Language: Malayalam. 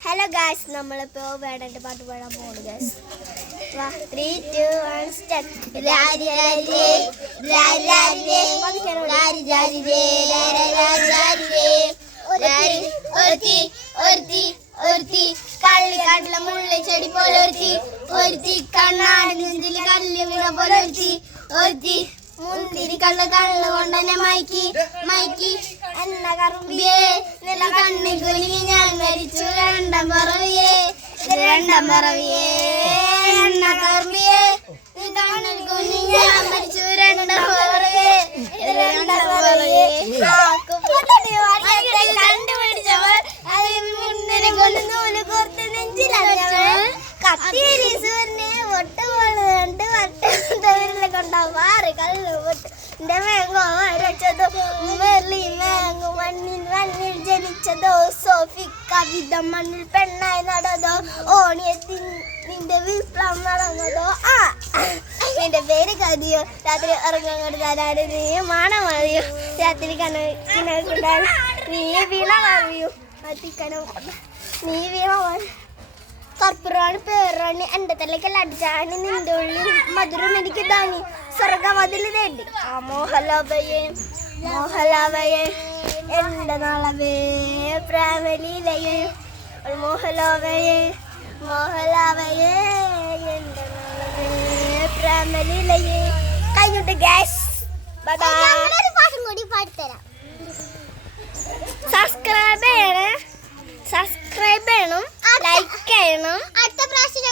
Hello guys, നമ്മളിപ്പോ വേടന്റെ പാട്ട് പാടാൻ പോകുന്നു guys. 3 2 1 start. രാരി രാരി രാരി രാരി രാരി രാരി രാരി ഒരുത്തി ഒരുത്തി ഒരുത്തി കള്ളിക്കാട്ടില മുള്ളിച്ചെടി പോലെ ഒരുത്തി കണ്ണാടി നെഞ്ചിൽ കല്ല് വീണ പോലെ ഒരുത്തി മുന്തിരി കള്ള് കൊണ്ടെന്നെ മയക്കി എന്ന കറുമ്പിയേ നില കണ്ണി കുലുങ്ങി ഞാൻ മരിച്ചു രണ്ടാം പറവിയേ എന്ന കറുമ്പിയേ നീ കണ്ണിൽ കുലുങ്ങി ഞാൻ മരിച്ചു രണ്ടാം പറവിയേ കണ്ടുപിടിച്ചവർ അതിൽ മുന്തിരി കൊണ്ട് നൂല് കോർത്ത് നെഞ്ചിലവർ കത്തിയരീസുവറിനെ ഒട്ടുപോലെ രണ്ട് വട്ടവിരലെ കൊണ്ടാവും ആറ് കള്ള് പൊട്ട് എന്റെ മേങ്ങോ വരച്ചതോ മെർലി മേങ്ങോ മണ്ണിൽ ജനിച്ചതോ സോഫി കവിത മണ്ണിൽ പെണ്ണായി നടന്നതോ ഓണിയെത്തി നിന്റെ വിപ്ലവം നടന്നതോ നിന്റെ പേര് കതിയോ രാത്രി ഉറങ്ങാൻ തരാട് നീ മാണം അറിയോ രാത്രി കിണക്കുണ്ടാൽ നീ വീണ അറിയൂ നീ വീണ കർപ്പൂറാണ് പേറാണ് എൻ്റെ തലയ്ക്കല്ല അടിച്ചാണ് നിന്റെ ഉള്ളിൽ മധുരം എനിക്ക് താങ്ങി സ്വർഗമതിൽ തേടി മോഹലാവയെ എൻ്റെ നാളവേ പ്രേമലീലയെ മോഹലാവയെ എൻ്റെ നാളവേ പ്രേമലീലയെ കഴിഞ്ഞിട്ട് ഗ്യാസ് പാട്ടും കൂടി പാടിത്തരാം. സബ്സ്ക്രൈബ് ചെയ്യണം, ലൈക്ക് ചെയ്യണം. അടുത്ത പ്രാവശ്യം